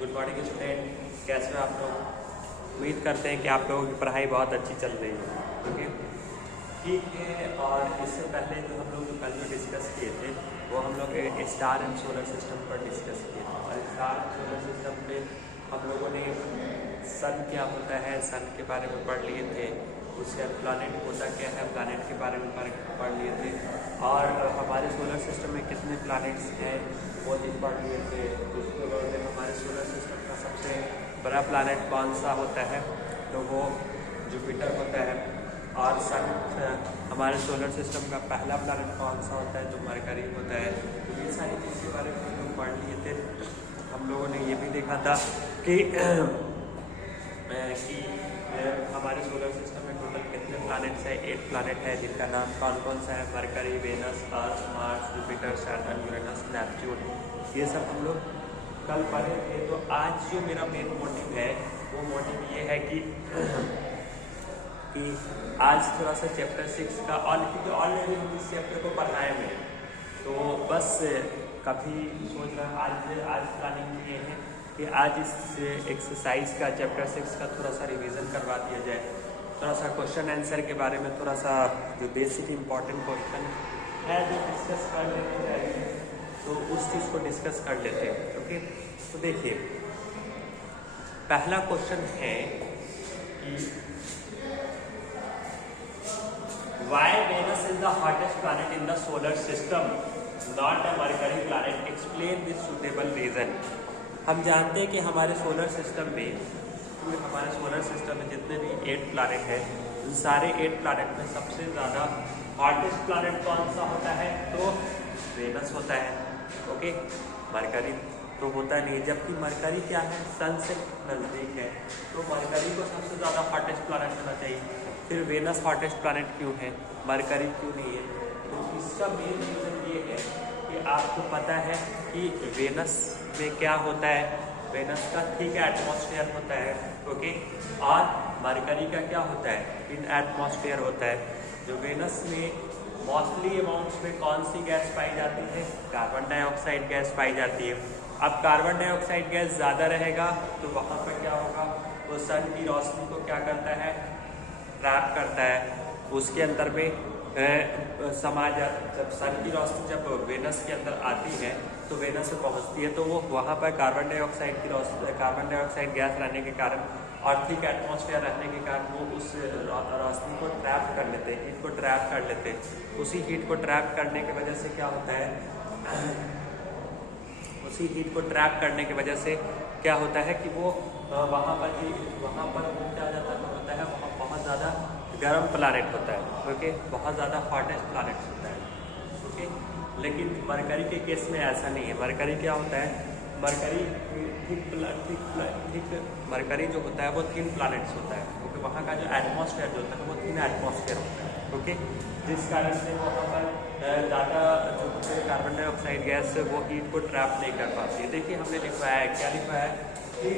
Good morning student, कैसे हो आप लोग। उम्मीद करते हैं कि आप लोगों की पढ़ाई बहुत अच्छी चल रही है। ओके, ठीक है। और इससे पहले जो हम लोग कल जो डिस्कस किए थे वो हम लोग स्टार एंड सोलर सिस्टम पर डिस्कस किए थे। और स्टार एंड सोलर सिस्टम पे हम लोगों ने सन क्या होता है, सन के बारे में पढ़ लिए थे। उसके बाद प्लानिट होता क्या है, प्लानिट के बारे में पढ़ लिए थे। और हमारे सोलर सिस्टम में कितने प्लानिट्स हैं वो भी पढ़ लिए थे। उसके बाद हमारे सोलर सिस्टम का सबसे बड़ा प्लानिट कौन सा होता है, तो वो जुपिटर होता है। और सन हमारे सोलर सिस्टम का पहला प्लानिट कौन सा होता है, जो मरकरी होता है। तो ये सारी चीज़ के बारे में हम लोग पढ़ लिए थे। हम लोगों ने ये भी देखा था कि हमारे सोलर सिस्टम में टोटल कितने प्लैनेट्स हैं। 8 प्लैनेट है, जिनका नाम कौन कौन सा है, Mercury, Venus, Earth, Mars, Jupiter, Saturn, Uranus, Neptune. ये सब हम लोग कल पढ़े थे। तो आज जो मेरा मेन मोटिव है वो मोटिव ये है कि आज थोड़ा सा चैप्टर 6 का ऑलरेडी हम इस चैप्टर को पढ़ाए हुए हैं, तो बस कभी सोच रहा आज प्लानिंग किए हैं कि आज इस एक्सरसाइज का चैप्टर 6 का थोड़ा सा रिवीजन करवा दिया जाए। थोड़ा सा क्वेश्चन आंसर के बारे में थोड़ा सा जो बेसिक इम्पॉर्टेंट क्वेश्चन है जो डिस्कस कर लेते हैं, तो उस चीज़ को डिस्कस कर लेते हैं। ओके, तो देखिए पहला क्वेश्चन है कि Why Venus is the hottest planet in the solar system, not a Mercury planet? Explain with suitable reason. हम जानते हैं कि हमारे सोलर सिस्टम में जितने भी 8 प्लैनेट हैं, उन सारे 8 प्लैनेट में सबसे ज़्यादा हॉटेस्ट प्लैनेट कौन सा होता है, तो वेनस होता है। ओके, मरकरी तो होता नहीं, जबकि मरकरी क्या है, सन से नज़दीक है, तो मरकरी को सबसे ज़्यादा हॉटेस्ट प्लैनेट होना चाहिए। फिर वेनस हॉटेस्ट प्लैनेट क्यों है, मरकरी क्यों नहीं है? तो इसका मेन रीज़न ये है कि आपको पता है कि वेनस में क्या होता है, वेनस का थिक एटमॉस्फेयर होता है। ओके, और मरकरी का क्या होता है, थिन एटमॉस्फेयर होता है। जो वेनस में मोस्टली अमाउंट्स में कौन सी गैस पाई जाती है, कार्बन डाइऑक्साइड गैस पाई जाती है। अब कार्बन डाइऑक्साइड गैस ज़्यादा रहेगा तो वहाँ पर क्या होगा, वो सन की रोशनी को क्या करता है, ट्रैप करता है, उसके अंदर में जब सन की रोशनी जब वेनस के अंदर आती है तो वेनस से पहुंचती है, तो वो वहाँ पर कार्बन डाइऑक्साइड गैस रहने के कारण और थिक एटमॉस्फेयर रहने के कारण वो उस रोशनी को ट्रैप कर लेते हैं, हीट को ट्रैप कर लेते हैं। उसी हीट को ट्रैप करने की वजह से क्या होता है, उसी हीट को ट्रैप करने की वजह से क्या होता है कि वो वहाँ पर वो क्या होता है, वहाँ बहुत ज़्यादा गर्म प्लैनेट होता है। ओके, बहुत ज़्यादा हॉटेस्ट प्लैनेट होता है। ओके, लेकिन मरकरी के केस में ऐसा नहीं है। मरकरी क्या होता है, मरकरी जो होता है वो थिन प्लैनेट्स होता है, क्योंकि वहाँ का जो एटमॉस्फेयर जो होता है वो थिन एटमॉस्फेयर होता है। ओके, जिस कारण से वहाँ पर ज़्यादा जो कार्बन डाइऑक्साइड गैस है वो हीट को ट्रैप नहीं कर पाती है। देखिए हमने लिखवाया है, क्या लिखवाया है कि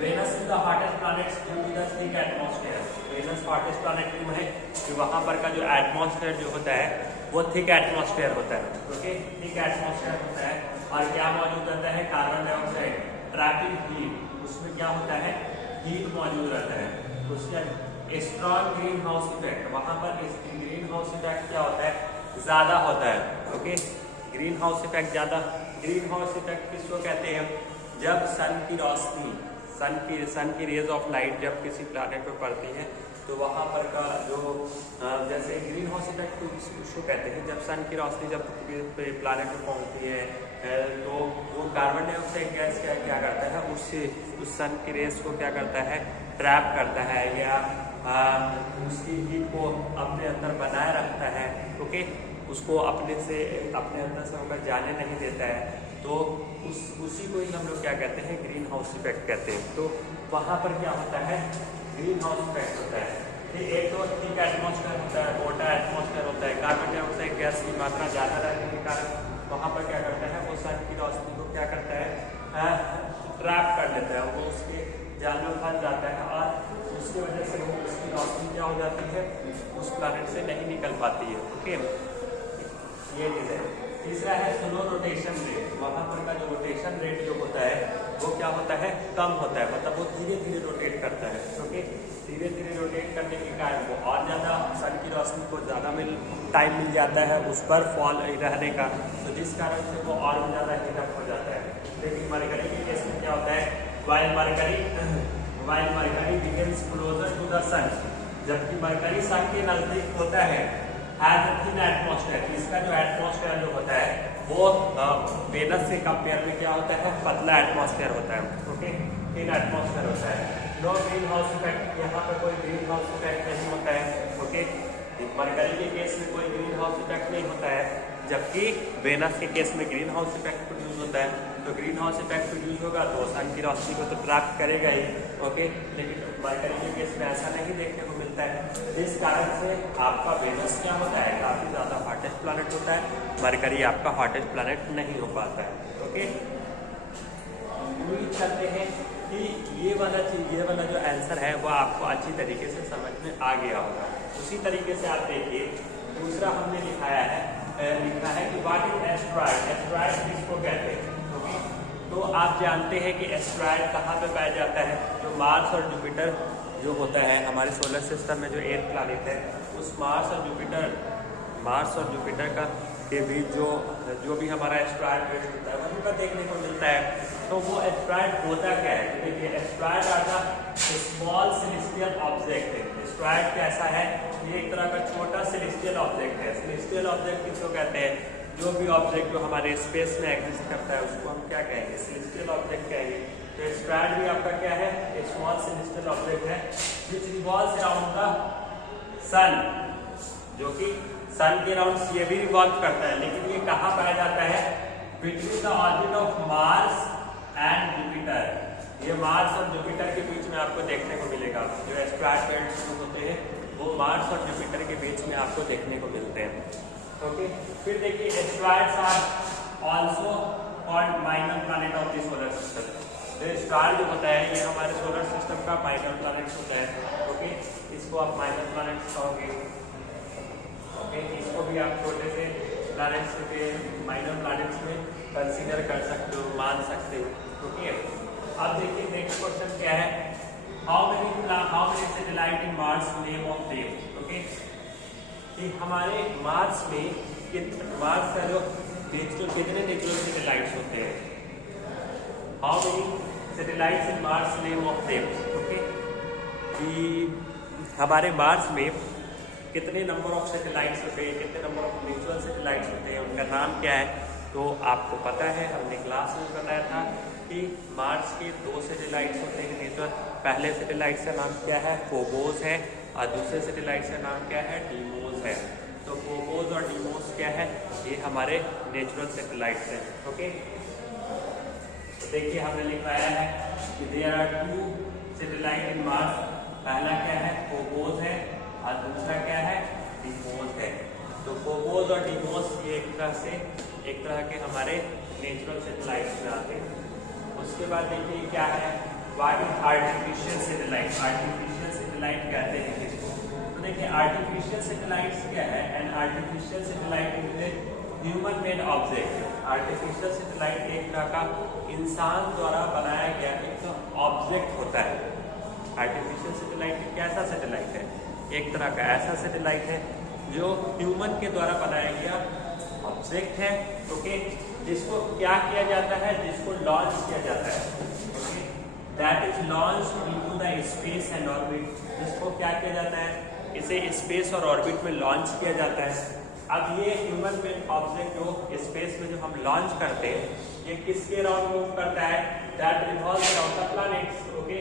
Venus is the hottest planet due to the thick atmosphere. Venus hottest planet क्यों है, कि वहाँ पर का जो एटमॉस्फेयर जो होता है वो थिक एटमॉस्फेयर होता है। ओके, थिक एटमॉस्फेयर होता है और क्या मौजूद रहता है, कार्बन डाइऑक्साइड ट्रैपिंग हीट, उसमें क्या होता है, हीट मौजूद रहता है। उसके स्ट्रॉन्ग ग्रीन हाउस इफेक्ट, वहाँ पर ग्रीन हाउस इफेक्ट क्या होता है, ज़्यादा होता है। ओके, ग्रीन हाउस इफेक्ट ज़्यादा, ग्रीन हाउस इफेक्ट किसको कहते हैं, जब सन की रोशनी सन की रेज ऑफ लाइट जब किसी प्लैनेट पर पड़ती है तो वहाँ पर का जो जैसे ग्रीन हाउस इफेक्ट उसको कहते हैं, जब सन की रोशनी जब प्लैनेट पर पहुँचती है तो वो कार्बन डाइऑक्साइड गैस क्या करता है, उस सन की रेज को क्या करता है, ट्रैप करता है या उसकी हीट को अपने अंदर बनाए रखता है। ओके, उसको अपने अंदर से होकर जाने नहीं देता है, तो उसी को ही हम लोग क्या कहते हैं, ग्रीन हाउस इफेक्ट कहते हैं। तो वहाँ पर क्या होता है, ग्रीन हाउस इफेक्ट होता है। एक तो थिक एटमॉस्फेयर होता है, मोटा एटमॉस्फेयर होता है, कार्बन डाइऑक्साइड गैस की मात्रा ज़्यादा रहने के कारण वहाँ पर क्या करता है, वो सन की रोशनी को क्या करता है, ट्रैप कर लेता है, वो उसके जाल में फंस जाता है और उसकी वजह से वो उसकी रोशनी क्या हो जाती है, उस प्लैनेट से नहीं निकल पाती है। ओके, ये चीज़ है। तीसरा है स्लो रोटेशन रेट, वहाँ पर का जो रोटेशन रेट जो होता है वो क्या होता है, कम होता है, मतलब वो धीरे धीरे रोटेट करता है। ओके, धीरे धीरे रोटेट करने के कारण वो और ज़्यादा सन की रोशनी को ज़्यादा टाइम मिल जाता है उस पर फॉल रहने का, तो जिस कारण से वो और भी ज़्यादा हीटअप हो जाता है। लेकिन मरकरी के केस में क्या होता है, while Mercury becomes closer to the sun, जबकि मरकरी सन के नज़दीक होता है, हैज अ थिन एटमॉस्फेयर, इसका जो एटमॉस्फेयर जो होता है वो वेनस से कंपेयर में क्या होता है, पतला एटमॉस्फेयर होता है। ओके, थिन एटमॉस्फेयर होता है। नो ग्रीन हाउस इफेक्ट, यहाँ पर कोई ग्रीन हाउस इफेक्ट नहीं होता है। ओके, मरकरी के केस में कोई ग्रीन हाउस इफेक्ट नहीं होता है, जबकि वेनस के केस में ग्रीन हाउस इफेक्ट प्रोड्यूस होता है। तो ग्रीन हाउस इफेक्ट प्रोड्यूस होगा तो सन की रोशनी को तो प्राप्त करेगा ही। ओके, लेकिन मरकरी के केस में ऐसा नहीं देखने को मिलता है, जिस कारण से आपका वेनस क्या होता है, काफ़ी ज़्यादा हॉटेस्ट प्लैनेट होता है, मरकरी आपका हॉटेस्ट प्लैनेट नहीं हो पाता है। ओके, उम्मीद करते हैं कि ये वाला जो आंसर है वो आपको अच्छी तरीके से समझ में आ गया होगा। उसी तरीके से आप देखिए, दूसरा हमने लिखा है कि व्हाट इज एस्ट्रॉयड, एस्ट्रॉयड किसको कहते हैं। ओके, तो आप जानते हैं कि एस्ट्रॉयड कहाँ पे पाया जाता है, जो मार्स और जुपिटर जो होता है हमारे सोलर सिस्टम में जो 8 प्लैनेट है, उस मार्स और जुपिटर का के बीच जो भी हमारा एस्ट्रॉयड बेल्ट होता है वहीं पर देखने को मिलता है। तो वो एस्ट्रॉयड होता क्या है, तो देखिए asteroid are the small celestial object है। एस्ट्रॉयड कैसा है, ये एक तरह का छोटा सेलेस्टियल ऑब्जेक्ट है। सेलेस्टियल ऑब्जेक्ट किसको कहते हैं, जो भी ऑब्जेक्ट जो हमारे स्पेस में एग्जिस्ट करता है उसको हम क्या कहेंगे, सेलेस्टियल ऑब्जेक्ट कहेंगे। तो एस्ट्रॉयड भी आपका क्या है, स्मॉल सेलेस्टियल ऑब्जेक्ट है विच रिवॉल्व्स अराउंड द सन, जो कि सन के अराउंड ये भी रिवॉल्व करता है, लेकिन ये कहाँ पाया जाता है, between the orbit of Mars and Jupiter. ये मार्स और जुपिटर के बीच में आपको देखने को मिलेगा। जो एस्ट्रॉयड बेल्ट शुरू होते हैं वो मार्स और जुपिटर के बीच में आपको देखने को मिलते हैं। ओके, फिर देखिए asteroids are also called minor planet of the solar system. तो एस्ट्रॉयड जो होता है ये हमारे सोलर सिस्टम का माइनर प्लैनेट होता है। ओके, इसको आप माइनर प्लैनेट कहोगे। ओके, इसको भी आप छोटे से प्लैनेट्स के माइनर प्लैनेट्स में कंसीडर कर सकते हो, मान सकते हो। ओके, अब देखिए नेक्स्ट क्वेश्चन क्या है, how many satellite in Mars, name of them. Okay, कि हमारे मार्स में मार्स का जो कितने नेचुरल सैटेलाइट्स होते हैं, how many satellites in Mars, name of them. Okay, कि हमारे मार्स में कितने नंबर ऑफ सैटेलाइट्स होते हैं, कितने नंबर ऑफ नेचुरल सैटेलाइट्स होते हैं, उनका नाम क्या है। तो आपको पता है, हमने क्लास में बताया था कि मार्स के 2 सैटेलाइट्स होते हैं नेचुरल। पहले सैटेलाइट का नाम क्या है, फोबोस है, और दूसरे सैटेलाइट का नाम क्या है, डीमोस है। तो फोबोस और डीमोस क्या है, ये हमारे नेचुरल सैटेलाइट्स हैं। ओके, तो देखिए हमने लिखवाया है कि there are 2 satellite in Mars. पहला क्या है, फोबोस है, और दूसरा क्या है, डीमोस है। तो फोबोस और डीमोस ये एक तरह के हमारे नेचुरल सैटेलाइट्स में आते हैं। उसके बाद देखिए क्या है, what is artificial satellite. Artificial satellite कहते हैं किसको, तो देखिए आर्टिफिशियल सैटेलाइट्स क्या है, and artificial satellite is a human made object. Artificial satellite एक तरह का इंसान द्वारा बनाया गया एक ऑब्जेक्ट होता है। आर्टिफिशियल सैटेलाइट कैसा सैटेलाइट है, एक तरह का ऐसा सैटेलाइट है जो ह्यूमन के द्वारा बनाया गया ऑब्जेक्ट है। ओके, जिसको क्या किया जाता है, जिसको लॉन्च किया जाता है। Okay, that is launched into the space and orbit. जिसको क्या किया जाता है, इसे स्पेस और ऑर्बिट में लॉन्च किया जाता है। अब ये ह्यूमन मेड ऑब्जेक्ट जो स्पेस में जो हम लॉन्च करते हैं, ये किसके अराउंड मूव करता है, that revolves around the planets. Okay,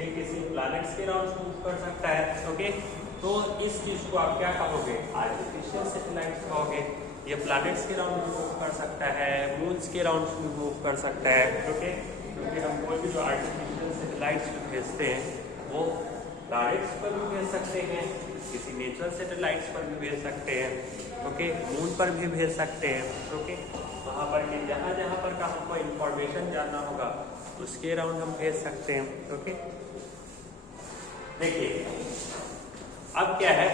ये किसी प्लैनेट्स के अराउंड मूव कर सकता है। ओके, तो इस चीज को आप क्या कहोगे, आर्टिफिशियल सैटेलाइट्स कहोगे। ये प्लैनेट्स के राउंड मूव कर सकता है, मून्स के राउंड मूव कर सकता है। ओके, क्योंकि हम कोई भी जो आर्टिफिशियल सैटेलाइट्स भेजते हैं वो प्लैनेट्स पर भी भेज सकते हैं, किसी नेचुरल सैटेलाइट्स पर भी भेज सकते हैं। ओके, मून पर भी भेज सकते हैं। ओके, वहाँ पर कि जहाँ पर का हमको इंफॉर्मेशन जानना होगा उसके राउंड हम भेज सकते हैं। ओके, देखिए अब क्या है,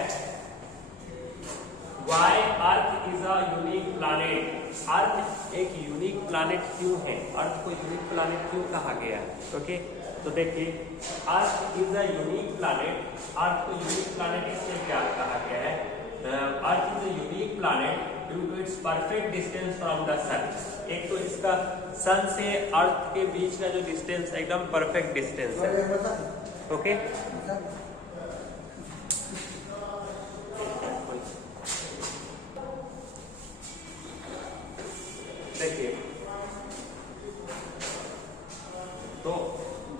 why Earth is a unique planet, Earth एक यूनिक प्लैनेट क्यों है, अर्थ को यूनिक प्लैनेट क्यों कहा गया है? ओके तो देखिए Earth is a unique planet, Earth को यूनिक प्लैनेट इसलिए क्या कहा गया है? Earth is a unique planet due to its perfect distance from the sun. एक तो इसका सन से अर्थ के बीच का जो डिस्टेंस है एकदम परफेक्ट डिस्टेंस है। ओके देखिए तो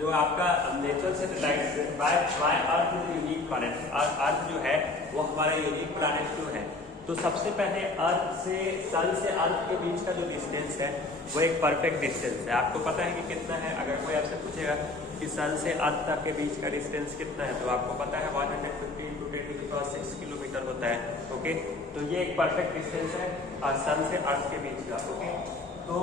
जो आपका नेचर से related by Earth is unique planet, Earth जो है वो हमारा यूनिक प्लैनेट क्यों है? तो सबसे पहले अर्थ से सन से अर्थ के बीच का जो डिस्टेंस है वो एक परफेक्ट डिस्टेंस है। आपको पता है कि कितना है? अगर कोई आपसे पूछेगा कि सन से अर्थ तक के बीच का डिस्टेंस कितना है तो आपको पता है 150 × 10⁻⁶ किलोमीटर होता है। ओके तो ये एक परफेक्ट डिस्टेंस है और सन से अर्थ के बीच का। ओके तो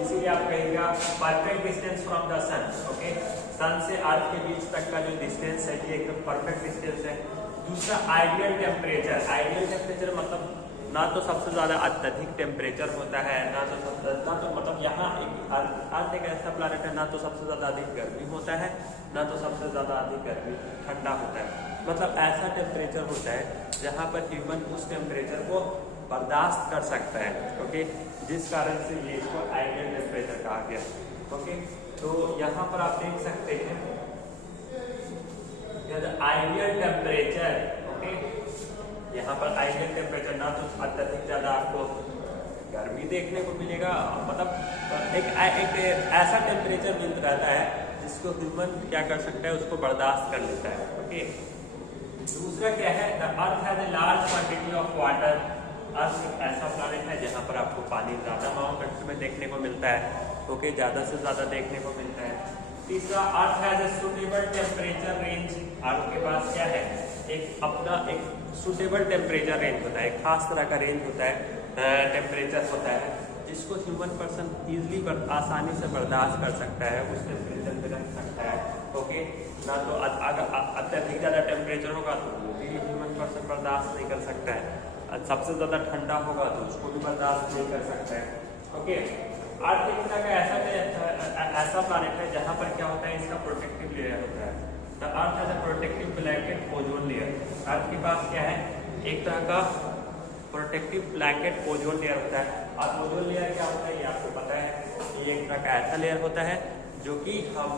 इसीलिए आप कहेंगे perfect distance from the sun. Okay sun से अर्थ के बीच तक का जो डिस्टेंस है ये एकदम परफेक्ट डिस्टेंस है। दूसरा आइडियल टेम्परेचर, आइडियल टेम्परेचर मतलब ना तो सबसे ज्यादा अत्यधिक टेम्परेचर होता है ना तो मतलब यहाँ अर्थ एक ऐसा प्लैनेट है ना तो सबसे ज्यादा अधिक गर्मी होता है ना तो सबसे ज्यादा अधिक गर्मी ठंडा होता है। मतलब ऐसा टेम्परेचर होता है जहाँ पर ह्यूमन उस टेम्परेचर को बर्दाश्त कर सकता है। ओके जिस कारण से ये इसको आइडियल टेम्परेचर कहा गया। ओके तो यहाँ पर आप देख सकते हैं आइडियल टेम्परेचर। ओके यहाँ पर आइडियल टेम्परेचर ना तो अत्यधिक ज्यादा आपको गर्मी देखने को मिलेगा, मतलब एक ऐसा टेम्परेचर मिल रहता है जिसको ह्यूमन क्या कर सकता है, उसको बर्दाश्त कर लेता है। ओके दूसरा क्या है? The Earth has a large quantity of water, Earth एक ऐसा प्लैनेट है जहाँ पर आपको पानी ज्यादा मात्रा में देखने को मिलता है। ओके ज्यादा से ज्यादा देखने को मिलता है। तीसरा Earth has a suitable temperature range, Earth के पास क्या है? एक अपना एक सुटेबल टेम्परेचर रेंज होता है, एक खास तरह का रेंज होता है, टेम्परेचर होता है जिसको ह्यूमन पर्सन इजीली आसानी से बर्दाश्त कर सकता है, उस टेम्परेचर पे रख सकता है। ओके ना तो अगर अत्यधिक ज़्यादा टेम्परेचर होगा तो वो भी ह्यूमन पर्सन बर्दाश्त नहीं कर सकता है, सबसे ज़्यादा ठंडा होगा तो उसको भी बर्दाश्त नहीं कर सकता है। ओके अर्थ एक तरह का ऐसा प्लैनेट है जहाँ पर क्या होता है, इसका प्रोटेक्टिव लेयर होता है। The Earth has a protective blanket ozone layer, Earth के पास क्या है? एक तरह का प्रोटेक्टिव ब्लैंकेट ओजोन लेयर होता है। और ओजोन लेयर क्या होता है ये आपको पता है, ये एक तरह का ऐसा लेयर होता है जो कि हम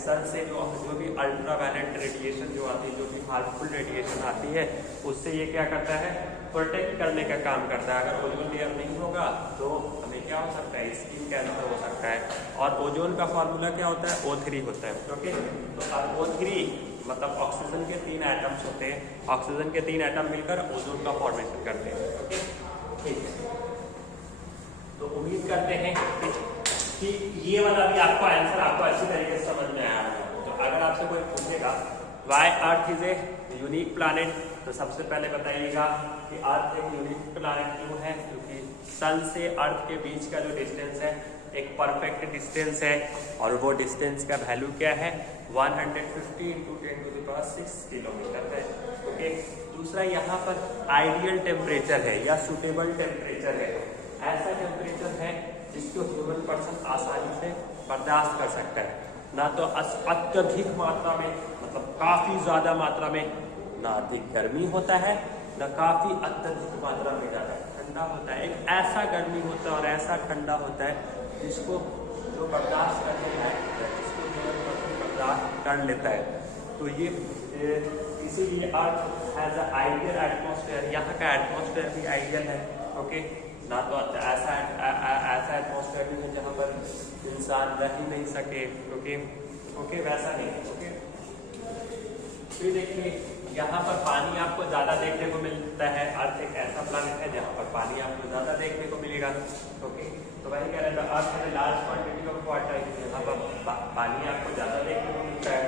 सन से जो भी अल्ट्रावायलेट रेडिएशन जो आती है, जो भी हार्मफुल रेडिएशन आती है, उससे ये क्या करता है? प्रोटेक्ट करने का काम करता है। अगर ओजोन लेयर नहीं होगा तो हमें क्या हो सकता है? स्किन कैंसर हो सकता है। और ओजोन का फॉर्मूला क्या होता है? O3 होता है। ओके तो O3 मतलब ऑक्सीजन के 3 एटम्स होते हैं, ऑक्सीजन के 3 एटम मिलकर ओजोन का फॉर्मेशन करते हैं। ओके ठीक है तो उम्मीद करते हैं कि ये वाला भी आपको आंसर आपको अच्छी तरीके से समझ में आया होगा। तो अगर आपसे कोई पूछेगा why Earth is a unique planet तो सबसे पहले बताइएगा कि अर्थ एक यूनिक प्लैनेट क्यों है? क्योंकि सन से अर्थ के बीच का जो डिस्टेंस है एक परफेक्ट डिस्टेंस है और वो डिस्टेंस का वैल्यू क्या है? 150 × 10⁻⁶ किलोमीटर है। ओके दूसरा यहाँ पर आइडियल टेम्परेचर है या सुटेबल टेम्परेचर है, ऐसा टेम्परेचर है जिसको ह्यूमन पर्सन आसानी से बर्दाश्त कर सकता है, ना तो अत्यधिक मात्रा में मतलब काफी ज्यादा मात्रा में ना अधिक गर्मी होता है ना काफी अत्यधिक मात्रा में ज्यादा ठंडा होता है। एक ऐसा गर्मी होता है और ऐसा ठंडा होता है जिसको जो बर्दाश्त कर लेता है, जिसको ह्यूमन पर्सन बर्दाश्त कर लेता है। तो ये इसीलिए अर्थ हैज अ आइडियल एटमॉस्फेयर, यहाँ का एटमॉस्फेयर भी आइडियल है। ओके ना तो ऐसा एटमॉस्फेयर भी है जहाँ पर इंसान रह ही नहीं सके। ओके वैसा नहीं। ओके फिर देखिए यहाँ पर पानी आपको ज़्यादा देखने को मिलता है, अर्थ एक ऐसा प्लैनेट है जहाँ पर पानी आपको ज़्यादा देखने को मिलेगा। ओके तो वही कह रहे थे अर्थ है लार्ज क्वांटिटी ऑफ वाटर, यहाँ पर पानी आपको ज़्यादा देखने को मिलता है।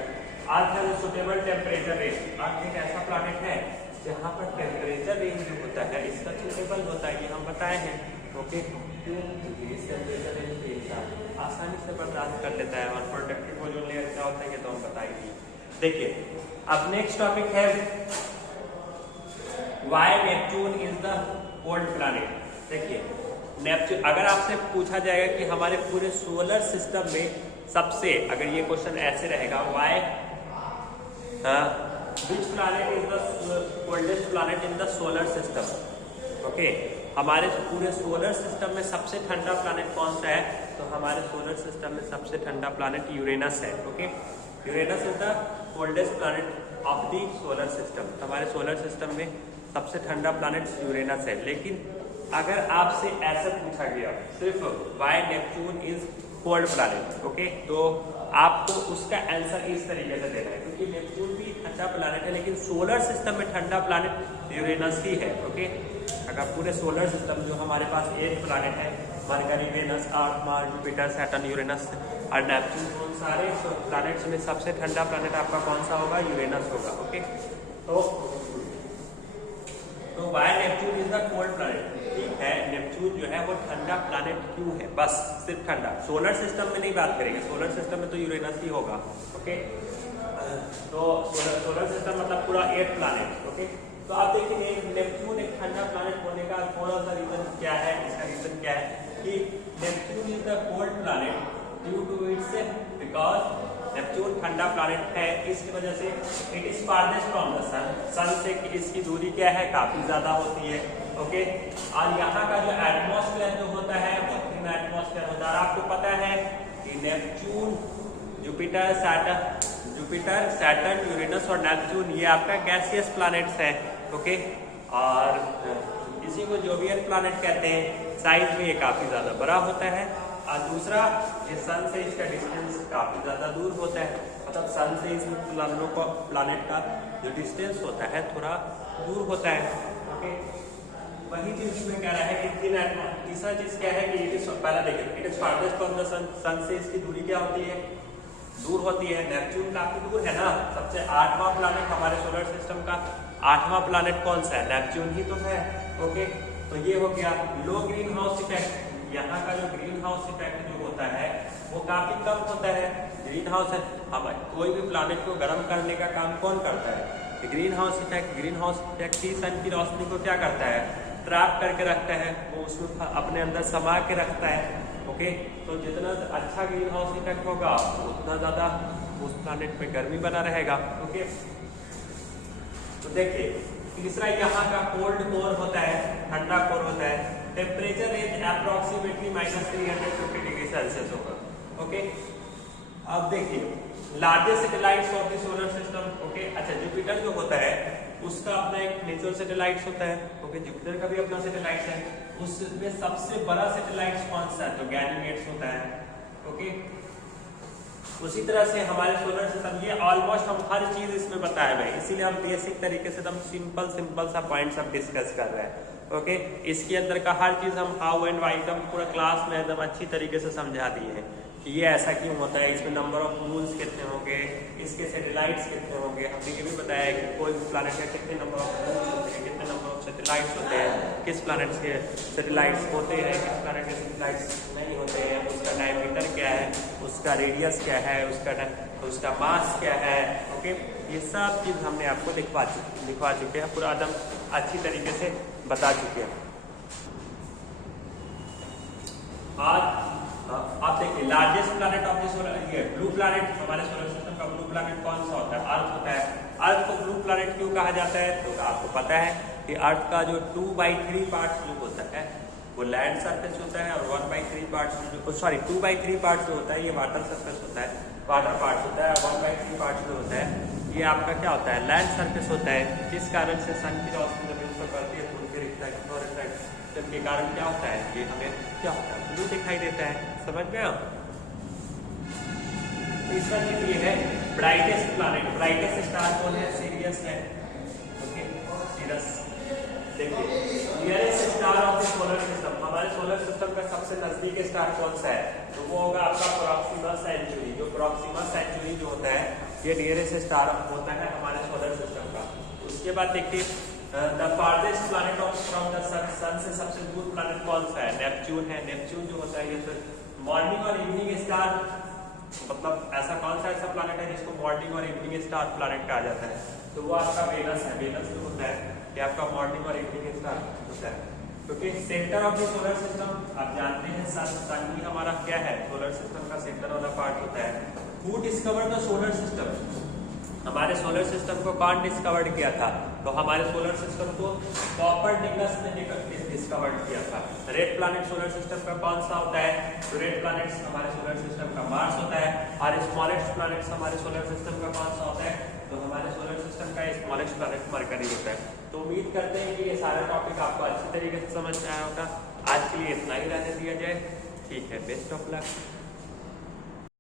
अर्थ है सुटेबल टेम्परेचर रेंज, अर्थ एक ऐसा प्लैनेट है जहाँ पर टेम्परेचर रेंज जो होता है इसका सुटेबल होता है, ये हम बताए हैं। ओके क्यों? क्योंकि इस टेम्परेचर रेंज पे इंसान आसानी से बर्दाश्त कर लेता है। और प्रोटेक्टिव ओजोन लेयर क्या होता है ये तो हम बताएंगे। देखिए अब नेक्स्ट टॉपिक है why Neptune is the cold planet. देखिए नेपच्यून, अगर आपसे पूछा जाएगा कि हमारे पूरे सोलर सिस्टम में सबसे, अगर ये क्वेश्चन ऐसे रहेगा, why which planet is the coldest planet in the solar system, okay, हमारे पूरे सोलर सिस्टम में सबसे ठंडा प्लैनेट कौन सा है, तो हमारे सोलर सिस्टम में सबसे ठंडा प्लैनेट यूरेनस है, okay, Uranus is the coldest planet of the solar system. हमारे सोलर सिस्टम में सबसे ठंडा प्लैनेट यूरेनस है। लेकिन अगर आपसे ऐसा पूछा गया सिर्फ why Neptune is cold planet, okay, तो आपको उसका आंसर इस तरीके से देना है, क्योंकि नेपच्यून भी ठंडा प्लैनेट है लेकिन सोलर सिस्टम में ठंडा प्लैनेट यूरेनस ही है, ओके। अगर पूरे सोलर सिस्टम जो हमारे पास 8 प्लैनेट है, Mercury, Venus, Earth, Mars, Jupiter, Saturn, Uranus और नेपच्यून, उन सारे प्लैनेट्स में सबसे ठंडा प्लैनेट आपका कौन सा होगा, यूरेनस होगा, ओके। तो why Neptune is the cold planet, ठीक है, नेपच्यून जो है वो ठंडा प्लैनेट क्यों है, बस सिर्फ ठंडा, सोलर सिस्टम में नहीं बात करेंगे, सोलर सिस्टम में तो यूरेनस ही होगा, ओके। तो सोलर सिस्टम मतलब पूरा 8 प्लैनेट, ओके। तो आप देखिए नेपच्यून एक ठंडा प्लैनेट होने का थोड़ा सा रीजन क्या है, इसका रीजन क्या है कि Neptune is the cold planet due to its, because Neptune ठंडा प्लैनेट है, इसकी वजह से it is farthest from the sun, sun से इसकी दूरी क्या है, काफी ज्यादा होती है, ओके। और यहाँ का जो एटमॉस्फेयर जो होता है वो थिन एटमॉस्फेयर होता है। आपको पता है कि नेपच्यून, जुपिटर, सैटर्न, यूरेनस और नेपच्यून ये आपका गैसियस प्लैनेट्स है, ओके। और इसी को जोवियल प्लैनेट कहते हैं, साइज में ये काफी ज्यादा बड़ा होता है। और दूसरा, ये सन से इसका डिस्टेंस काफी ज्यादा दूर होता है, मतलब सन से इस प्लैनेट का जो डिस्टेंस होता है थोड़ा दूर होता है, ओके। वही चीज इसमें कह रहा है कि तीसरा चीज क्या है कि इट इज, पहला देखिए, it is farthest from the sun, sun से इसकी दूरी क्या होती है, दूर होती है। नेपच्यून काफी दूर है ना, सबसे 8वां प्लैनेट हमारे सोलर सिस्टम का 8वां प्लैनेट कौन सा है, नेपच्यून ही तो है, ओके। तो ये हो गया लो ग्रीन हाउस इफेक्ट, यहाँ का जो ग्रीन हाउस इफेक्ट जो होता है वो काफी कम होता है। ग्रीन हाउस है, हम कोई भी प्लैनेट को गर्म करने का काम कौन करता है, greenhouse effect. Greenhouse effect ही सन की रोशनी को क्या करता है, ट्रैप करके रखता है, वो उसमें अपने अंदर समा के रखता है, ओके। तो जितना अच्छा ग्रीन हाउस इफेक्ट होगा उतना ज्यादा उस प्लैनेट पे गर्मी बना रहेगा, ओके। तो देखिए तीसरा यहाँ का कोल्ड कोर होता है, ठंडा कोर होता है, temperature range approximately -350 degree Celsius होगा, ओके। अब देखिए largest satellites of the solar system, okay. अच्छा, जुपिटर जो होता है उसका अपना एक नेचुरल सैटेलाइट्स होता है, ओके, जुपिटर का भी अपना सैटेलाइट है, उसमें सबसे बड़ा सैटेलाइट कौन सा है, तो गैनीमेड्स होता है, ओके। उसी तरह से हमारे सोलर सिस्टम, ये ऑलमोस्ट हम हर चीज इसमें बताए हुए, इसीलिए हम बेसिक तरीके से एकदम सिंपल सा पॉइंट्स हम डिस्कस कर रहे हैं, ओके। इसके अंदर का हर चीज हम हाउ एंड वाई एकदम पूरा क्लास में एकदम अच्छी तरीके से समझा दिए हैं कि ये ऐसा क्यों होता है, इसमें नंबर ऑफ मून्स कितने होंगे, इसके सैटेलाइट्स कितने होंगे। हमने ये भी बताया है कि कोई भी प्लैनेट का कितने नंबर ऑफ मून्स होते हैं, कितने नंबर ऑफ सैटेलाइट्स होते हैं, किस प्लैनेट के सैटेलाइट्स होते हैं, किस प्लैनेट के सैटेलाइट्स नहीं होते हैं, उसका डायमीटर क्या है, उसका रेडियस क्या है, उसका मास क्या है, ओके। ये सब चीज़ हमने आपको लिखवा चुके हैं, पूरा एकदम अच्छी तरीके से बता चुके हैं। आज आप देखिए largest planet of the solar, ये ब्लू प्लैनेट, हमारे सोलर सिस्टम का ब्लू प्लैनेट कौन सा होता है, अर्थ होता है। अर्थ को ब्लू प्लैनेट क्यों कहा जाता है, तो आपको पता है कि अर्थ का जो 2/3 पार्ट जो होता है वो लैंड सरफेस होता है, और 1/3 पार्ट जो 2/3 पार्ट जो होता है ये वाटर सरफेस होता है, वाटर पार्ट होता है, और 1/3 पार्ट जो होता है ये आपका क्या होता है, लैंड सरफेस होता है। जिस कारण से सन की रोशनी जब इन पर पड़ती है तो उनके रिफ्लेक्ट और रिफ्लेक्ट के कारण क्या होता है, ये हमें क्या होता है, ब्लू दिखाई देता है, समझ गए आप। तीसरा चीज ये है ब्राइटेस्ट प्लैनेट, ब्राइटेस्ट स्टार कौन है, सीरियस है, ओके, सीरियस। देखिए nearest star of the solar system, हमारे सोलर सिस्टम का सबसे नजदीक स्टार कौन सा है, तो वो होगा आपका प्रॉक्सिमा सेंचुरी। जो प्रॉक्सिमा सेंचुरी जो होता है ये नियरेस्ट स्टार होता है हमारे सोलर सिस्टम का। उसके बाद देखिए the farthest planet of from the sun, sun से सबसे दूर प्लैनेट कौन सा है, नेपच्यून है। नेपच्यून जो होता है ये मॉर्निंग और इवनिंग स्टार, मतलब ऐसा कौन सा ऐसा प्लैनेट है जिसको मॉर्निंग और इवनिंग स्टार प्लैनेट कहा जाता है, तो वो आपका वेनस है। वेनस जो होता है ये आपका मॉर्निंग और इवनिंग इसका होता है। क्योंकि centre of the solar system आप जानते हैं सन ही हमारा क्या है, सोलर सिस्टम का सेंटर वाला पार्ट होता है। Who discovered the solar system? हमारे सोलर सिस्टम को कौन डिस्कवर्ड किया था? तो हमारे सोलर सिस्टम को कोपरनिकस ने डिस्कवर्ड किया था। रेड प्लैनेट सोलर सिस्टम का कौन सा होता है? तो रेड प्लैनेट्स हमारे सोलर सिस्टम का मार्स होता है, और स्मॉलेस्ट प्लैनेट्स हमारे सोलर सिस्टम का कौन सा होता है? तो हमारे सोलर सिस्टम का स्मॉलेस्ट प्लैनेट मरकरी होता है। तो उम्मीद करते हैं कि ये सारा टॉपिक आपको अच्छी तरीके से समझ में आया होगा। आज के लिए इतना ही रहने दिया जाए। ठीक है, बेस्ट ऑफ लक।